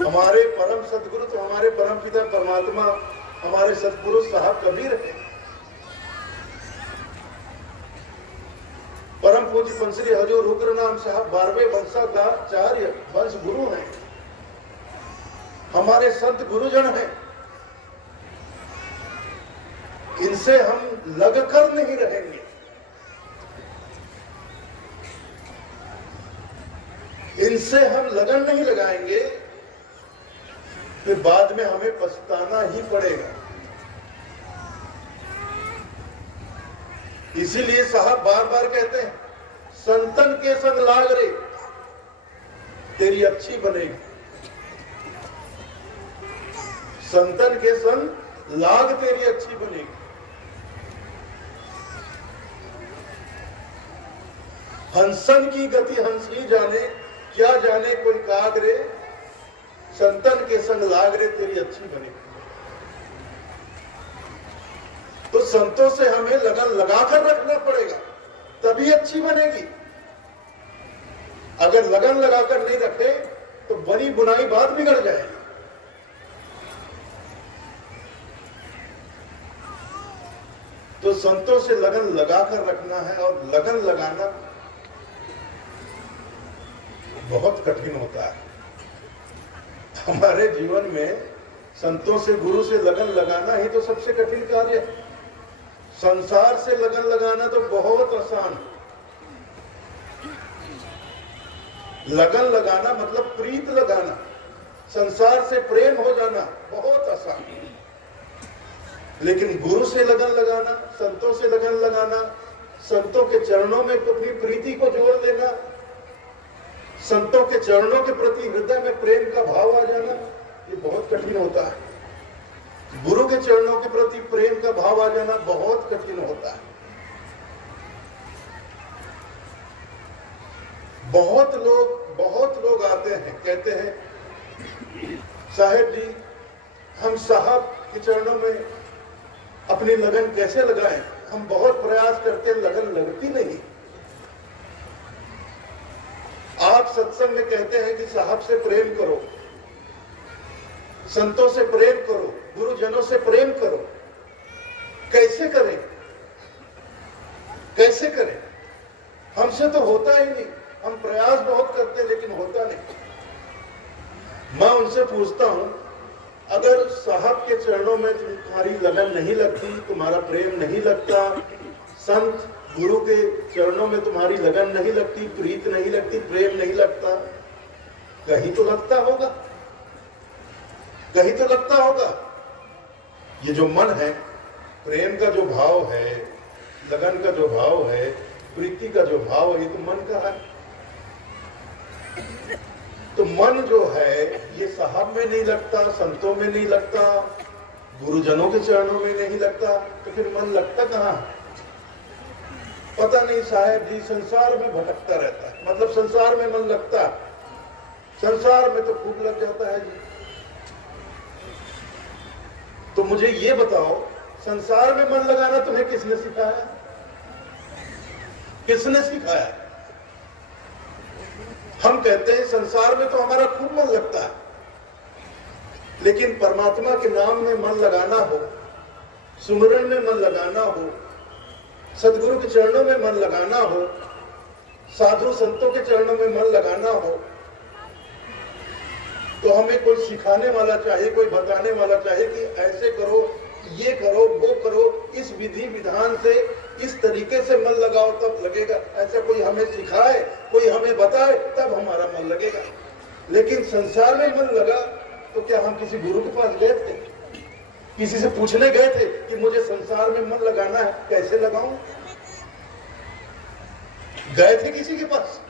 हमारे परम सदगुरु तो हमारे परम पिता परमात्मा हमारे सतपुरुष साहब कबीर है। परम पूज्य पंसरी हजूर रुद्र नाम साहब 12वें वंशाचार्य वंश गुरु हैं, हमारे संत गुरुजन हैं। इनसे हम लगकर नहीं रहेंगे, इनसे हम लगन नहीं लगाएंगे, फिर बाद में हमें पछताना ही पड़ेगा। इसीलिए साहब बार बार कहते हैं, संतन के संग लाग रे तेरी अच्छी बनेगी। संतन के संग लाग तेरी अच्छी बनेगी। हंसन की गति हंस ही जाने, क्या जाने कोई काग रे, संतन के संग लाग रे तेरी अच्छी बनेगी। तो संतों से हमें लगन लगाकर रखना पड़ेगा, तभी अच्छी बनेगी। अगर लगन लगाकर नहीं रखे तो बनी बुनाई बात बिगड़ जाएगी। तो संतों से लगन लगाकर रखना है, और लगन लगाना बहुत कठिन होता है। हमारे जीवन में संतों से गुरु से लगन लगाना ही तो सबसे कठिन कार्य है। संसार से लगन लगाना तो बहुत आसान। लगन लगाना मतलब प्रीत लगाना, संसार से प्रेम हो जाना बहुत आसान। लेकिन गुरु से लगन लगाना, संतों से लगन लगाना, संतों के चरणों में अपनी प्रीति को जोड़ देना, संतों के चरणों के प्रति हृदय में प्रेम का भाव आ जाना, ये बहुत कठिन होता है। गुरु के चरणों के प्रति प्रेम का भाव आ जाना बहुत कठिन होता है। बहुत लोग आते हैं, कहते हैं साहेब जी हम साहब के चरणों में अपनी लगन कैसे लगाएं, हम बहुत प्रयास करते हैं लगन लगती नहीं। आप सत्संग में कहते हैं कि साहब से प्रेम करो, संतों से प्रेम करो, गुरुजनों से प्रेम करो। कैसे करें, कैसे करें? हमसे तो होता ही नहीं। हम प्रयास बहुत करते लेकिन होता नहीं। मैं उनसे पूछता हूं, अगर साहब के चरणों में तुम्हारी लगन नहीं लगती, तुम्हारा प्रेम नहीं लगता, संत गुरु के चरणों में तुम्हारी लगन नहीं लगती, प्रीत नहीं लगती, प्रेम नहीं लगता, कहीं तो लगता होगा, कहीं तो लगता होगा। ये जो मन है, प्रेम का जो भाव है, लगन का जो भाव है, प्रीति का जो भाव है, ये तो मन का है। तो मन जो है ये साहब में नहीं लगता, संतों में नहीं लगता, गुरुजनों के चरणों में नहीं लगता, तो फिर मन लगता कहाँ? पता नहीं साहेब जी, संसार में भटकता रहता है। मतलब संसार में मन लगता है, संसार में तो खूब लग जाता है जी। तो मुझे ये बताओ, संसार में मन लगाना तुम्हें किसने सिखाया? किसने सिखाया? हम कहते हैं संसार में तो हमारा खूब मन लगता है, लेकिन परमात्मा के नाम में मन लगाना हो, सुमिरन में मन लगाना हो, सदगुरु के चरणों में मन लगाना हो, साधु संतों के चरणों में मन लगाना हो, तो हमें कोई सिखाने वाला चाहिए, कोई बताने वाला चाहिए कि ऐसे करो, ये करो, वो करो, इस विधि विधान से, इस तरीके से मन लगाओ तब लगेगा। ऐसा कोई हमें सिखाए, कोई हमें बताए, तब हमारा मन लगेगा। लेकिन संसार में मन लगा तो क्या हम किसी गुरु के पास गए थे? किसी से पूछने गए थे कि मुझे संसार में मन लगाना है, कैसे लगाऊं? गए थे किसी के पास?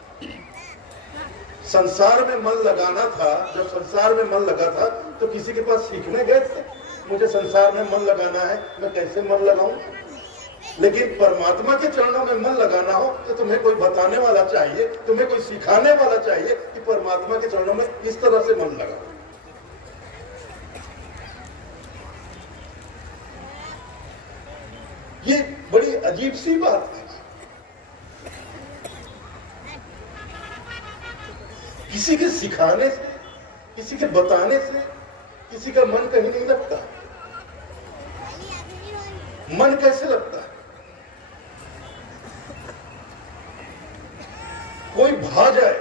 संसार में मन लगाना था, जब संसार में मन लगा था तो किसी के पास सीखने गए थे, मुझे संसार में मन लगाना है, मैं कैसे मन लगाऊं? लेकिन परमात्मा के चरणों में मन लगाना हो तो तुम्हें कोई बताने वाला चाहिए, तुम्हें कोई सिखाने वाला चाहिए कि परमात्मा के चरणों में इस तरह से मन लगाओ। ये बड़ी अजीब सी बात है। किसी के सिखाने से, किसी के बताने से किसी का मन कहीं नहीं लगता। मन कैसे लगता है? कोई भा जाए,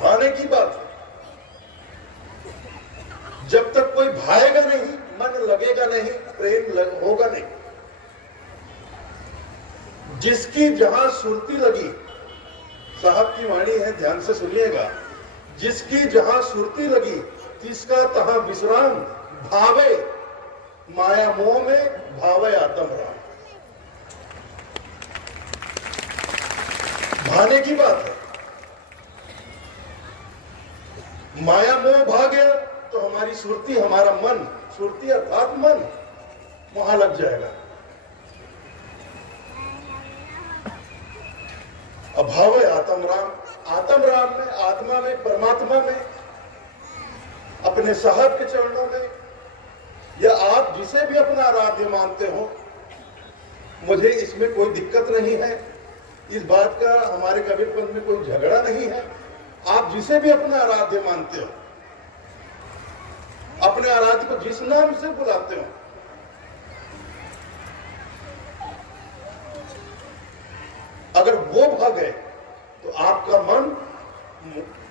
भाने की बात है। जब तक कोई भाएगा नहीं, मन लगेगा नहीं, प्रेम होगा नहीं। जिसकी जहां सुरती लगी, साहब की वाणी है, ध्यान से सुनिएगा, जिसकी जहां सुरती लगी तिसका तहां विश्राम, भावे माया मोह में भावे आत्म राम। भाने की बात है। माया मोह भागे तो हमारी सुरती, हमारा मन, सुरती अर्थात मन, वहां लग जाएगा। अभाव है आत्म राम। आत्म राम में, आत्मा में, परमात्मा में, अपने साहब के चरणों में, या आप जिसे भी अपना आराध्य मानते हो, मुझे इसमें कोई दिक्कत नहीं है। इस बात का हमारे कबीरपंथ में कोई झगड़ा नहीं है। आप जिसे भी अपना आराध्य मानते हो, अपने आराध्य को जिस नाम से बुलाते हो, अगर वो भागे तो आपका मन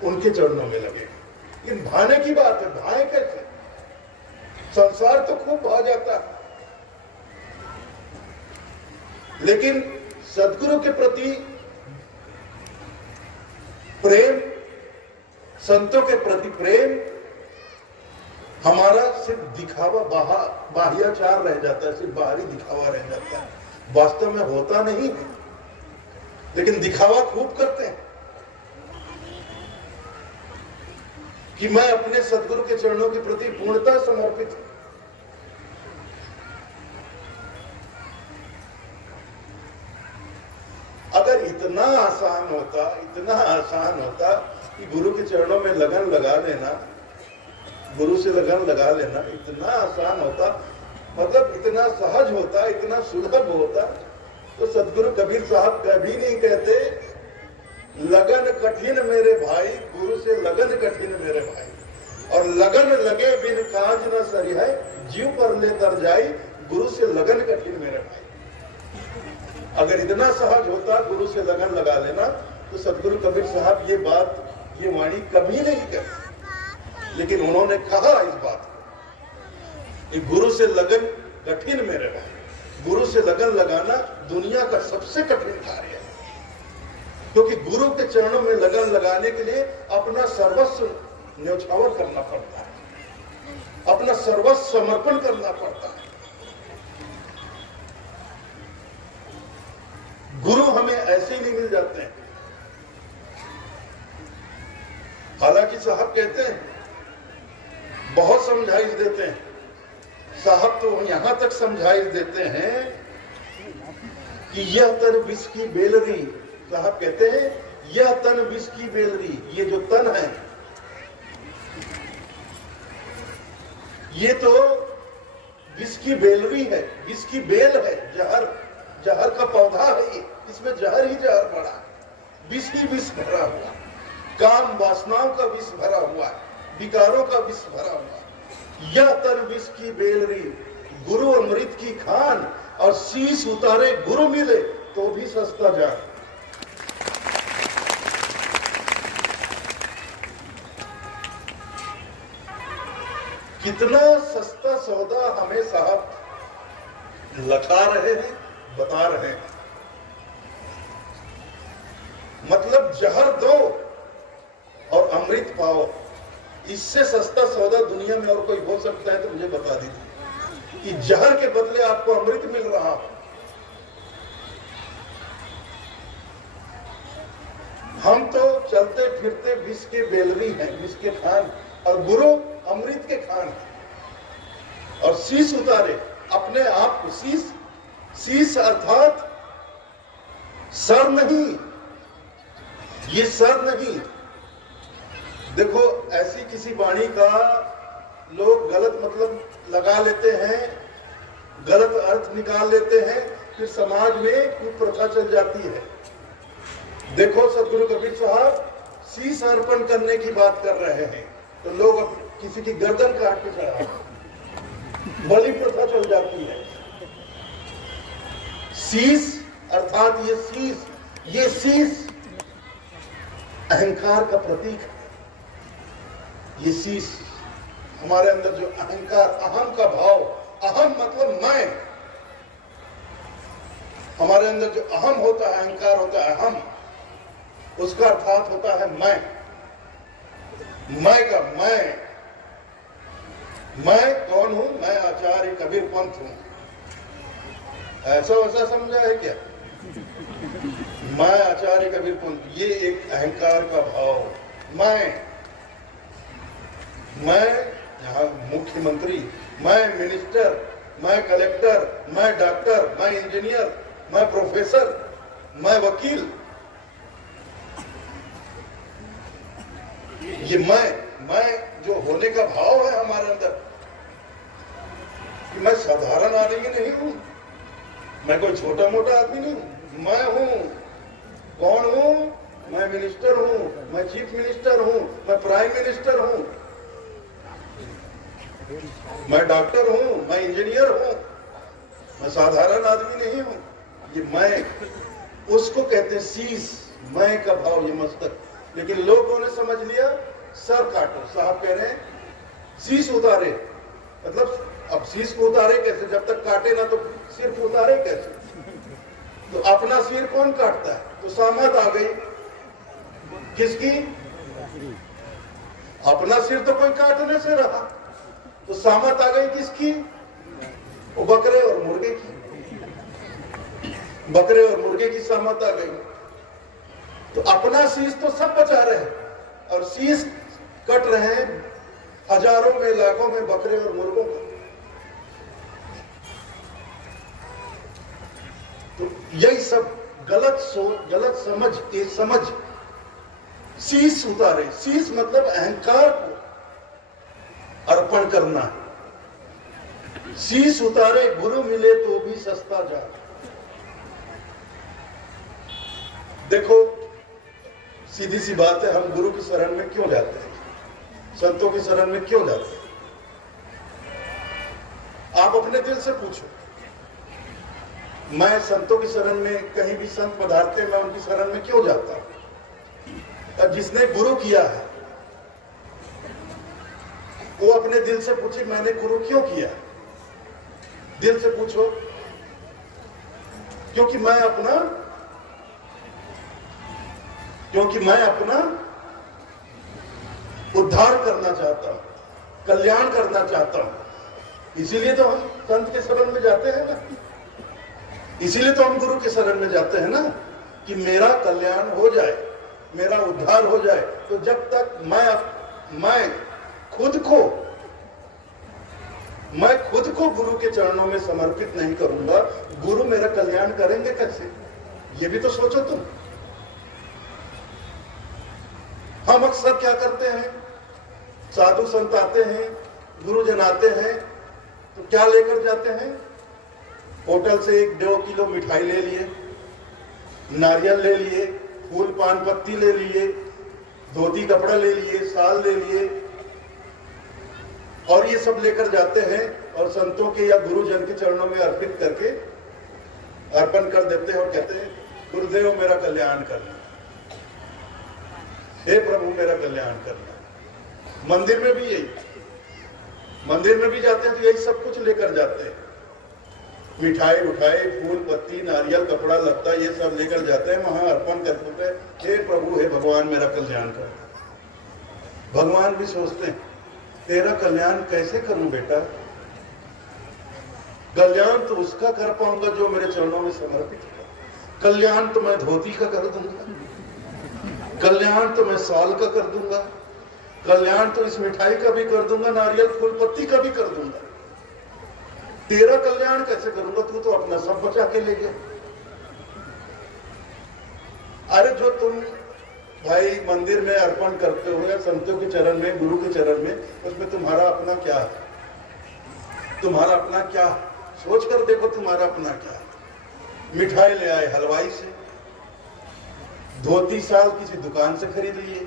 उनके चरणों में लगेगा। लेकिन भाने की बात है, भाए कैसे? संसार तो खूब भा जाता है, लेकिन सदगुरु के प्रति प्रेम, संतों के प्रति प्रेम हमारा सिर्फ दिखावा, बाह्याचार रह जाता है, सिर्फ बाहरी दिखावा रह जाता है, वास्तव में होता नहीं है। लेकिन दिखावा खूब करते हैं कि मैं अपने सदगुरु के चरणों के प्रति पूर्णतः समर्पित हूं। अगर इतना आसान होता, इतना आसान होता कि गुरु के चरणों में लगन लगा लेना, गुरु से लगन लगा लेना, इतना आसान होता, मतलब इतना सहज होता, इतना सुलभ होता, तो सदगुरु कबीर साहब कभी नहीं कहते लगन कठिन मेरे भाई, गुरु से लगन कठिन मेरे भाई। और लगन लगे बिन काज न सरिहाय, जीव पर ले तर जाई, गुरु से लगन कठिन मेरे भाई। अगर इतना सहज होता गुरु से लगन लगा लेना, तो सदगुरु कबीर साहब ये बात, ये वाणी कभी नहीं कहते। लेकिन उन्होंने कहा इस बात कि गुरु से लगन कठिन मेरे भाई। गुरु से लगन लगाना दुनिया का सबसे कठिन कार्य है, क्योंकि गुरु के चरणों में लगन लगाने के लिए अपना सर्वस्व न्यौछावर करना पड़ता है, अपना सर्वस्व समर्पण करना पड़ता है। गुरु हमें ऐसे ही नहीं मिल जाते हैं। हालांकि साहब कहते हैं, बहुत समझाइश देते हैं, साहब तो यहां तक समझाइश देते हैं कि यह तन विष की बेलरी, साहब कहते हैं यह तन विष की बेलरी, ये जो तन है ये तो विष की बेलरी है, विष की बेल है, जहर, जहर का पौधा है ये, इसमें जहर ही जहर पड़ा है, विष ही विष भरा हुआ, काम वासनाओं का विष भरा हुआ है, विकारों का विष भरा हुआ है। यह तन विष की बेलरी, गुरु अमृत की खान, और शीश उतारे गुरु मिले तो भी सस्ता जान। कितना सस्ता सौदा हमें साहब लखा रहे हैं, बता रहे हैं। मतलब जहर दो और अमृत पाओ, इससे सस्ता सौदा दुनिया में और कोई हो सकता है तो मुझे बता दीजिए कि जहर के बदले आपको अमृत मिल रहा हो। हम तो चलते फिरते विष के बेलरी हैं, विष के खान, और गुरु अमृत के खान हैं। और शीश उतारे अपने आप को, शीश, शीश अर्थात सर नहीं, ये सर नहीं। देखो ऐसी किसी वाणी का लोग गलत मतलब लगा लेते हैं, गलत अर्थ निकाल लेते हैं, फिर समाज में कुप्रथा चल जाती है। देखो सदगुरु कबीर साहब शीश अर्पण करने की बात कर रहे हैं तो लोग किसी की गर्दन काट के चढ़ा, बलि प्रथा चल जाती है। शीश अर्थात ये शीश अहंकार का प्रतीक है। ये शीश हमारे अंदर जो अहंकार, अहम का भाव, अहम मतलब मैं, हमारे अंदर जो अहम होता है, अहंकार होता है अहम, उसका अर्थात होता है मैं का मैं कौन हूं? मैं आचार्य कबीर पंथ हूं। ऐसा वैसा समझा है क्या? मैं आचार्य कबीर पंथ, ये एक अहंकार का भाव। मैं यहाँ मुख्यमंत्री, मैं मिनिस्टर, मैं कलेक्टर, मैं डॉक्टर, मैं इंजीनियर, मैं प्रोफेसर, मैं वकील, ये मैं जो होने का भाव है हमारे अंदर, कि मैं साधारण आदमी नहीं हूं, मैं कोई छोटा मोटा आदमी नहीं हूं, मैं हूं। कौन हूं? मैं मिनिस्टर हूं, मैं चीफ मिनिस्टर हूं, मैं प्राइम मिनिस्टर हूं, मैं डॉक्टर हूं, मैं इंजीनियर हूं, मैं साधारण आदमी नहीं हूं। ये मैं, उसको कहते हैं शीश, मैं का भाव, ये मस्तक। लेकिन लोगों ने समझ लिया सर काटो। साहब कह रहे हैं शीश उतारे, मतलब अब शीश को उतारे कैसे? जब तक काटे ना तो सिर को उतारे कैसे? तो अपना सिर कौन काटता है? तो सामत आ गई किसकी? अपना सिर तो कोई काटने से रहा, तो सामत आ गई किसकी? वो बकरे और मुर्गे की, बकरे और मुर्गे की सामत आ गई। तो अपना शीश तो सब बचा रहे हैं और शीश कट रहे हैं हजारों में, लाखों में बकरे और मुर्गों का। तो यही सब गलत सोच, गलत समझ के समझ शीश उतारे। शीश मतलब अहंकार को अर्पण करना। शीश उतारे गुरु मिले तो भी सस्ता जा। देखो सीधी सी बात है, हम गुरु की शरण में क्यों जाते हैं, संतों की शरण में क्यों जाते हैं? आप अपने दिल से पूछो। मैं संतों की शरण में, कहीं भी संत पधारते मैं उनकी शरण में क्यों जाता हूं? और जिसने गुरु किया है वो अपने दिल से पूछे मैंने गुरु क्यों किया? दिल से पूछो। क्योंकि मैं अपना उद्धार करना चाहता हूं, कल्याण करना चाहता हूं। इसीलिए तो हम संत के शरण में जाते हैं ना, इसीलिए तो हम गुरु के शरण में जाते हैं ना, कि मेरा कल्याण हो जाए, मेरा उद्धार हो जाए। तो जब तक मैं खुद को गुरु के चरणों में समर्पित नहीं करूंगा, गुरु मेरा कल्याण करेंगे कैसे? ये भी तो सोचो तुम। हम अक्सर क्या करते हैं, साधु संत आते हैं, गुरुजन आते हैं, तो क्या लेकर जाते हैं? होटल से 1-2 किलो मिठाई ले लिए, नारियल ले लिए, फूल पान पत्ती ले लिए, धोती कपड़ा ले लिए, साल ले लिए, और ये सब लेकर जाते हैं और संतों के या गुरुजन के चरणों में अर्पित करके अर्पण कर देते हैं और कहते हैं गुरुदेव मेरा कल्याण करना, हे प्रभु मेरा कल्याण करना। मंदिर में भी यही, मंदिर में भी जाते हैं तो यही सब कुछ लेकर जाते हैं, मिठाई उठाई, फूल पत्ती, नारियल, कपड़ा लत्ता, ये सब लेकर जाते हैं, वहां अर्पण करते हैं, हे प्रभु हे भगवान मेरा कल्याण कर। भगवान भी सोचते हैं तेरा कल्याण कैसे करूं बेटा? कल्याण तो उसका कर पाऊंगा जो मेरे चरणों में समर्पित है। कल्याण तो मैं धोती का कर दूंगा, कल्याण तो मैं साल का कर दूंगा, कल्याण तो इस मिठाई का भी कर दूंगा, नारियल फूल पत्ती का भी कर दूंगा। तेरा कल्याण कैसे करूंगा? तू तो अपना सब बचा के ले गया। अरे जो तुम भाई मंदिर में अर्पण करते हो या संतों के चरण में, गुरु के चरण में, उसमें तुम्हारा अपना क्या है? तुम्हारा अपना क्या? सोच कर देखो तुम्हारा अपना क्या है। मिठाई ले आए हलवाई से, धोती साल किसी दुकान से खरीद लिए,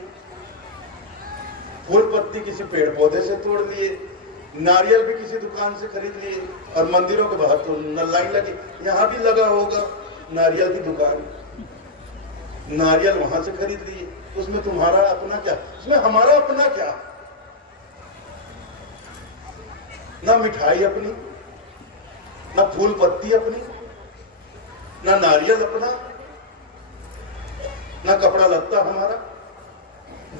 फूल पत्ती किसी पेड़ पौधे से तोड़ लिए, नारियल भी किसी दुकान से खरीद लिए, और मंदिरों के बाहर तो लाइन लगी। यहाँ भी लगा होगा नारियल की दुकान, नारियल वहां से खरीद लिए। उसमें तुम्हारा अपना क्या, उसमें हमारा अपना क्या? ना मिठाई अपनी, ना फूल पत्ती अपनी, ना नारियल अपना, ना कपड़ा लत्ता हमारा।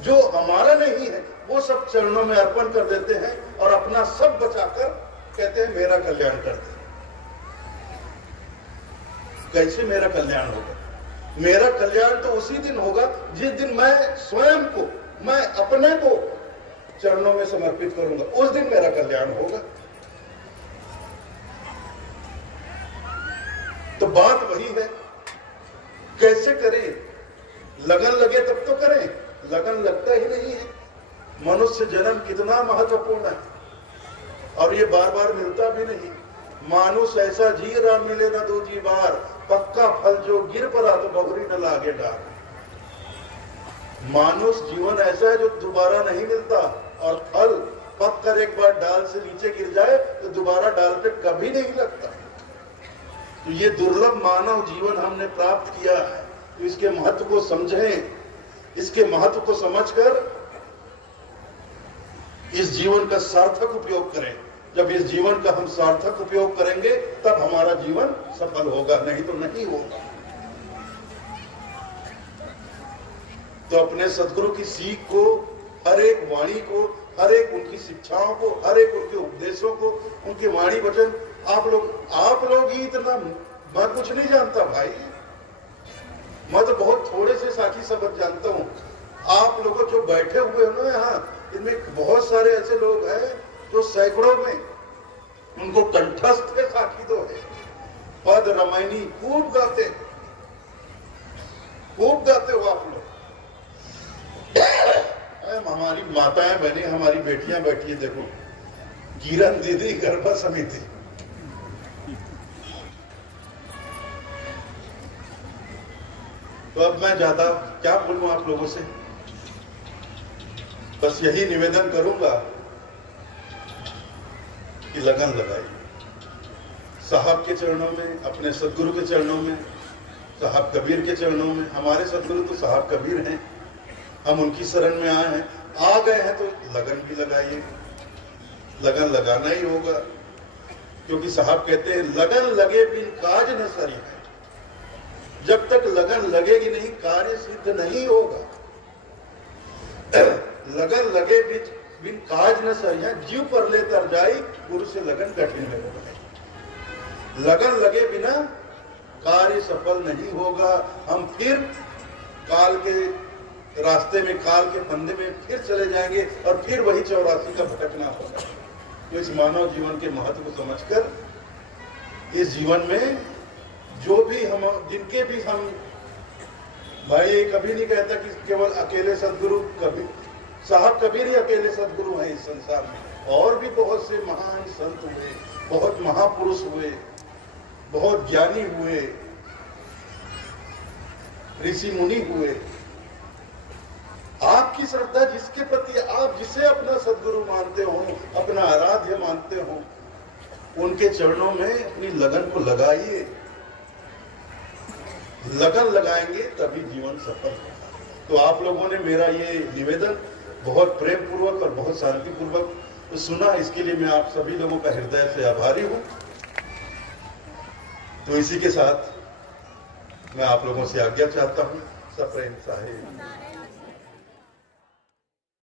जो हमारा नहीं है वो सब चरणों में अर्पण कर देते हैं और अपना सब बचाकर कहते हैं मेरा कल्याण कर दे। कैसे मेरा कल्याण होगा? मेरा कल्याण तो उसी दिन होगा जिस दिन मैं स्वयं को, मैं अपने को चरणों में समर्पित करूंगा, उस दिन मेरा कल्याण होगा। तो बात वही है, कैसे करें? लगन लगे तब तो करें, लगन लगता ही नहीं है। मनुष्य जन्म कितना महत्वपूर्ण है और ये बार बार मिलता भी नहीं। मानुष ऐसा जी रहा मिले ना दूजी बार, पक्का फल जो गिर पड़ा तो बहुरी न लागे डार। मानुष जीवन ऐसा है जो दोबारा नहीं मिलता, और फल पक कर एक बार डाल से नीचे गिर जाए तो दोबारा डाल पे कभी नहीं लगता। तो ये दुर्लभ मानव जीवन हमने प्राप्त किया है, तो इसके महत्व को समझें। इसके महत्व को समझकर इस जीवन का सार्थक उपयोग करें। जब इस जीवन का हम सार्थक उपयोग करेंगे तब हमारा जीवन सफल होगा, नहीं तो नहीं होगा। तो अपने सद्गुरु की सीख को, हर एक वाणी को, हर एक उनकी शिक्षाओं को, हर एक उनके उपदेशों को, उनके वाणी वचन, आप लोग ही इतना, मैं कुछ नहीं जानता भाई, मैं तो बहुत थोड़े से साखी शब्द जानता हूँ। आप लोगों जो बैठे हुए हो ना यहाँ, इनमें बहुत सारे ऐसे लोग हैं जो सैकड़ों में उनको कंठस्थ है, साखी दो है, पद रामायणी खूब गाते हो आप लोग। हमारी माताएं बहनें, हमारी बेटियां बैठी है, देखो, किरण दीदी गर्भा समिति, तो अब मैं ज्यादा क्या बोलूं आप लोगों से, बस यही निवेदन करूंगा कि लगन लगाइए साहब के चरणों में, अपने सदगुरु के चरणों में, साहब कबीर के चरणों में। हमारे सदगुरु तो साहब कबीर हैं, हम उनकी शरण में आए हैं, आ गए हैं, तो लगन भी लगाइए। लगन लगाना ही होगा, क्योंकि साहब कहते हैं लगन लगे बिन काज न सरी है। जब तक लगन लगेगी नहीं, कार्य सिद्ध नहीं होगा। लगन लगे बिन काज न सरिया, जीव पर ले तर जाई, गुरु से लगन कठिन है। लगन लगे बिना कार्य सफल नहीं होगा। हम फिर काल के रास्ते में, काल के फंदे में फिर चले जाएंगे और फिर वही 84 का भटकना होगा। तो इस मानव जीवन के महत्व को समझकर इस जीवन में जो भी हम, जिनके भी हम, भाई कभी नहीं कहता कि केवल अकेले सदगुरु, कभी साहब कबीर ही अकेले सदगुरु हैं इस संसार में। और भी बहुत से महान संत हुए, बहुत महापुरुष हुए, बहुत ज्ञानी हुए, ऋषि मुनि हुए। आपकी श्रद्धा जिसके प्रति, आप जिसे अपना सदगुरु मानते हो, अपना आराध्य मानते हो, उनके चरणों में अपनी लगन को लगाइए। लगन लगाएंगे तभी जीवन सफल होगा। तो आप लोगों ने मेरा ये निवेदन बहुत प्रेम पूर्वक और बहुत शांति पूर्वक सुना, इसके लिए मैं आप सभी लोगों का हृदय से आभारी हूं। तो इसी के साथ मैं आप लोगों से आज्ञा चाहता हूं। सप्रेम साहेब।